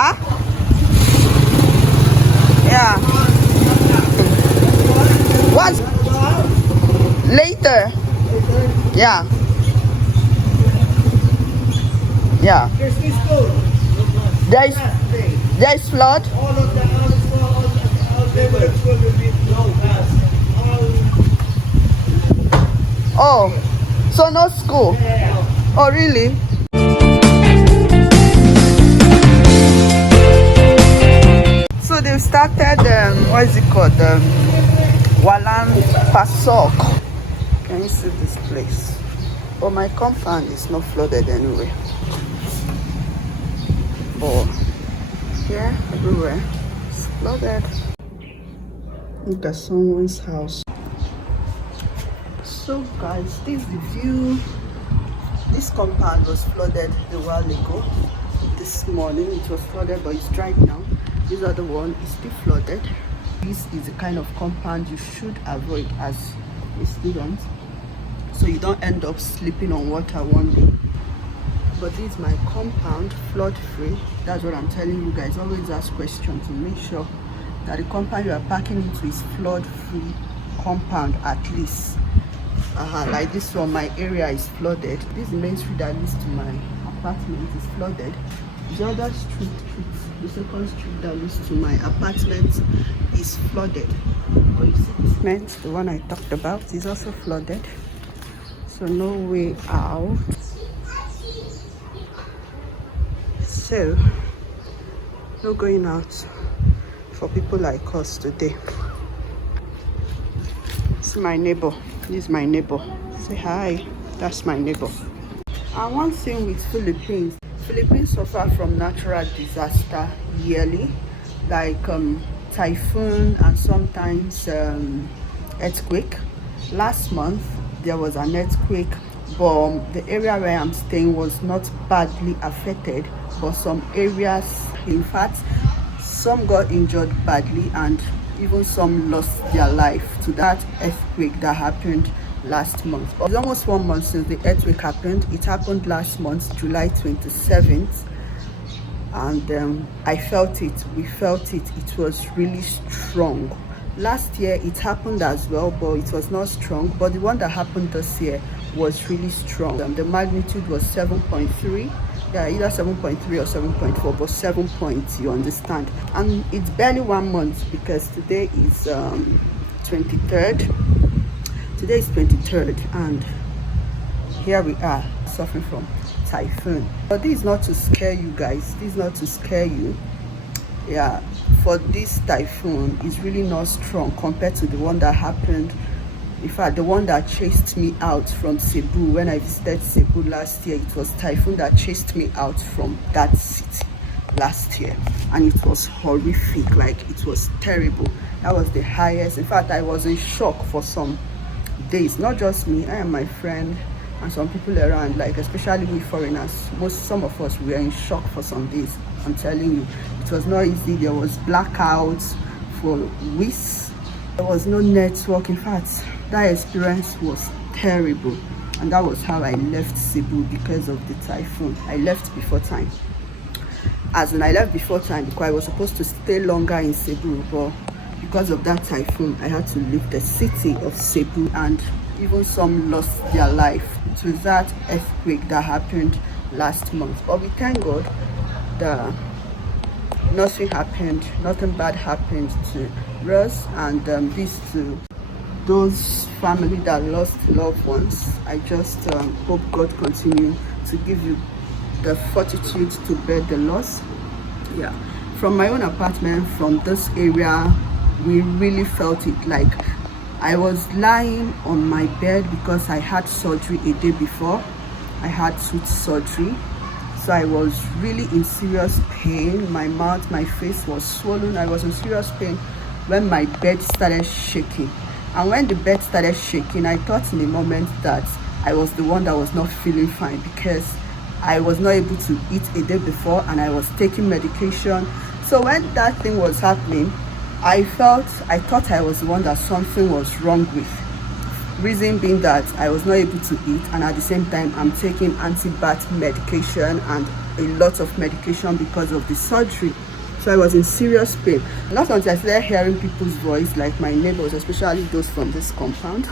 Ah? Yeah. What? Later. Yeah. Yeah. There is flood. Oh, so no school. Oh, really? So they've started, what is it called? Walang Pasok. Can you see this place? Oh, my compound is not flooded anyway. Oh, yeah, everywhere it's flooded. Look at someone's house. So guys, this is the view. This compound was flooded a while ago. This morning it was flooded, but it's dried now. This other one is still flooded. This is the kind of compound you should avoid as a student, so you don't end up sleeping on water one day. But this is my compound, flood free. That's what I'm telling you guys. Always ask questions to make sure that the compound you are parking into is flood free compound at least. Like this one, my area is flooded. This is the main street that leads to my apartment is flooded. The other street, the second street that leads to my apartment is flooded. But you see this cement, the one I talked about, is also flooded. So no way out. So no going out for people like us today. This is my neighbor. This is my neighbor. Say hi. That's my neighbor. And one thing with Philippines suffer from natural disaster yearly, like typhoon and sometimes earthquake. Last month there was an earthquake, but the area where I'm staying was not badly affected, but some areas, in fact, some got injured badly and even some lost their life to that earthquake that happened last month. It's almost 1 month since the earthquake happened. It happened last month, July 27th, and I felt it. We felt it. It was really strong. Last year it happened as well, but it was not strong. But the one that happened this year was really strong. The magnitude was 7.3. Yeah, either 7.3 or 7.4, but 7 points, you understand. And it's barely 1 month because today is 23rd. Today is 23rd, and here we are suffering from typhoon. But this is not to scare you guys. This is not to scare you. Yeah, for this typhoon is really not strong compared to the one that happened. In fact, the one that chased me out from Cebu when I visited Cebu last year, it was typhoon that chased me out from that city last year, and it was horrific. Like, it was terrible. That was the highest. In fact, I was in shock for some days. Not just me, I and my friend and some people around, like especially we foreigners. Some of us were in shock for some days. I'm telling you, it was not easy. There was blackouts for weeks. There was no network. In fact, that experience was terrible, and that was how I left Cebu because of the typhoon. I left before time. As in, I left before time because I was supposed to stay longer in Cebu, but because of that typhoon I had to leave the city of Cebu, and even some lost their life to that earthquake that happened last month. But we thank God that nothing happened, nothing bad happened to us, and this to those family that lost loved ones. I just hope God continue to give you the fortitude to bear the loss. Yeah, from my own apartment, from this area, we really felt it. Like, I was lying on my bed because I had surgery a day before. I had tooth surgery, so I was really in serious pain. My mouth, my face was swollen. I was in serious pain when my bed started shaking. And when the bed started shaking, I thought in a moment that I was the one that was not feeling fine, because I was not able to eat a day before and I was taking medication. So when that thing was happening, I thought I was the one that something was wrong with. Reason being that I was not able to eat, and at the same time I'm taking anti-birth medication and a lot of medication because of the surgery. So I was in serious pain. Not until I started hearing people's voice, like my neighbors, especially those from this compound.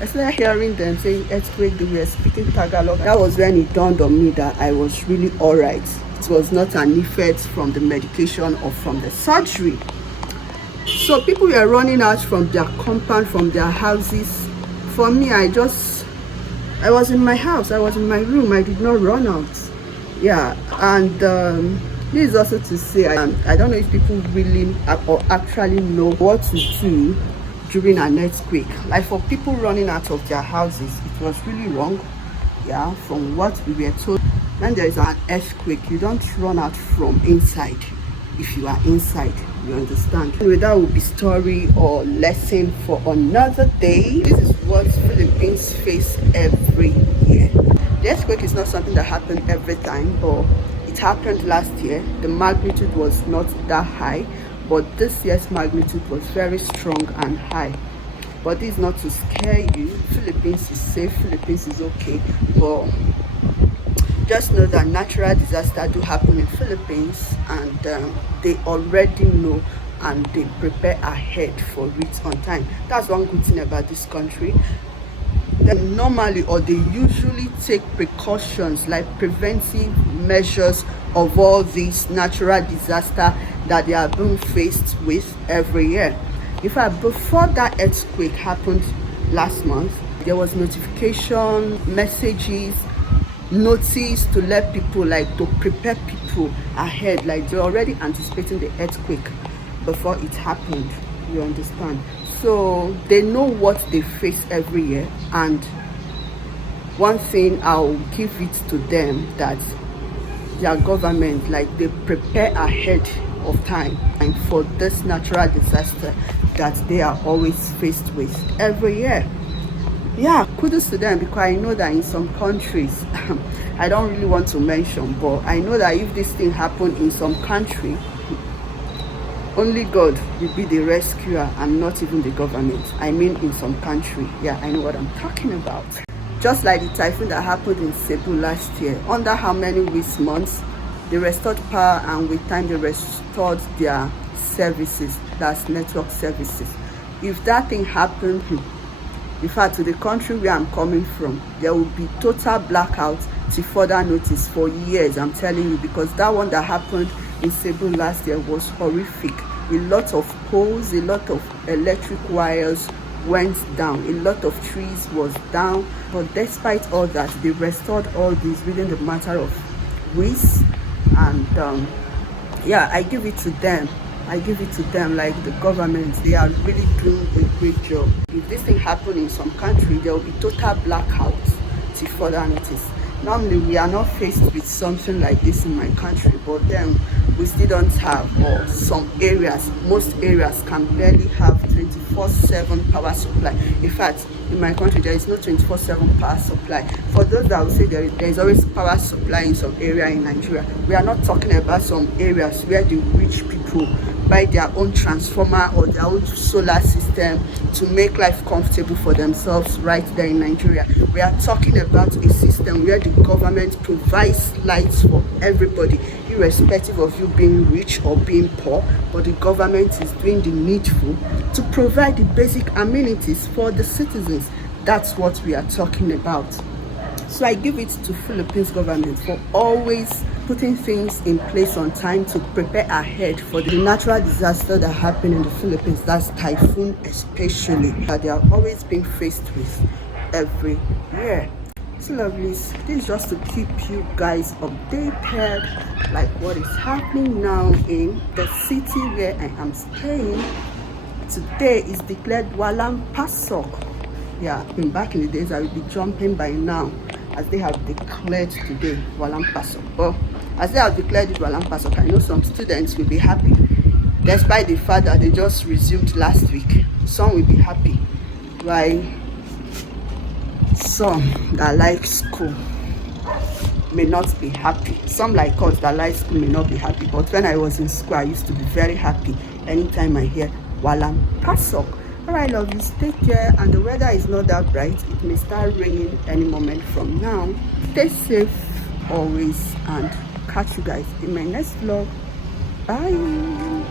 I started hearing them saying earthquake, they were speaking Tagalog. That was when it dawned on me that I was really alright. It was not an effect from the medication or from the surgery. So people were running out from their compound, from their houses. For me, I was in my house, I was in my room, I did not run out. Yeah, and this is also to say, I don't know if people really or actually know what to do during an earthquake. Like for people running out of their houses, it was really wrong. Yeah, from what we were told, when there is an earthquake, you don't run out from inside. If you are inside, you understand. Anyway, that will be story or lesson for another day. This is what Philippines face every year. The earthquake is not something that happened every time, but it happened last year. The magnitude was not that high, but this year's magnitude was very strong and high. But this is not to scare you. Philippines is safe, Philippines is okay, but just know that natural disasters do happen in Philippines, and they already know and they prepare ahead for it on time. That's one good thing about this country. They normally, or they usually take precautions like preventive measures of all these natural disasters that they are being faced with every year. In fact, before that earthquake happened last month, there was notification, messages, notice to let people, like to prepare people ahead, like they're already anticipating the earthquake before it happened. You understand? So they know what they face every year, and one thing I'll give it to them, that their government, like they prepare ahead of time and for this natural disaster that they are always faced with every year. Yeah, kudos to them, because I know that in some countries I don't really want to mention, but I know that if this thing happened in some country, only God will be the rescuer and not even the government. I mean in some country. Yeah, I know what I'm talking about. Just like the typhoon that happened in Cebu last year. Under how many weeks, months, they restored power, and with time they restored their services, that's network services. If that thing happened, in fact, to the country where I'm coming from, there will be total blackout till further notice for years, I'm telling you, because that one that happened in Cebu last year was horrific. A lot of poles, a lot of electric wires went down, a lot of trees was down, but despite all that, they restored all this within the matter of weeks. And yeah, I give it to them. Like the government, they are really doing a great job. If this thing happened in some country, there will be total blackout till further notice. Normally we are not faced with something like this in my country, but then we still don't have, or some areas, most areas can barely have 24/7 power supply. In fact, in my country there is no 24/7 power supply. For those that will say there is always power supply in some area in Nigeria, we are not talking about some areas where the rich people buy their own transformer or their own solar system to make life comfortable for themselves right there in Nigeria. We are talking about a system where the government provides lights for everybody, irrespective of you being rich or being poor, but the government is doing the needful to provide the basic amenities for the citizens. That's what we are talking about. So I give it to Philippines government for always putting things in place on time to prepare ahead for the natural disaster that happened in the Philippines. That's typhoon especially, that they are always being faced with every year. So Lovelies, this is just to keep you guys updated, like what is happening now in the city where I am staying. Today is declared Walang Pasok. Yeah, back in the days I would be jumping by now, as they have declared today Walang Pasok. But as they have declared it Walang Pasok, I know some students will be happy, despite the fact that they just resumed last week. Some will be happy, while some that like school may not be happy. Some like us that like school may not be happy. But when I was in school, I used to be very happy anytime I hear Walang Pasok. All right, lovies, take care. And the weather is not that bright. It may start raining any moment from now. Stay safe always, and catch you guys in my next vlog. Bye.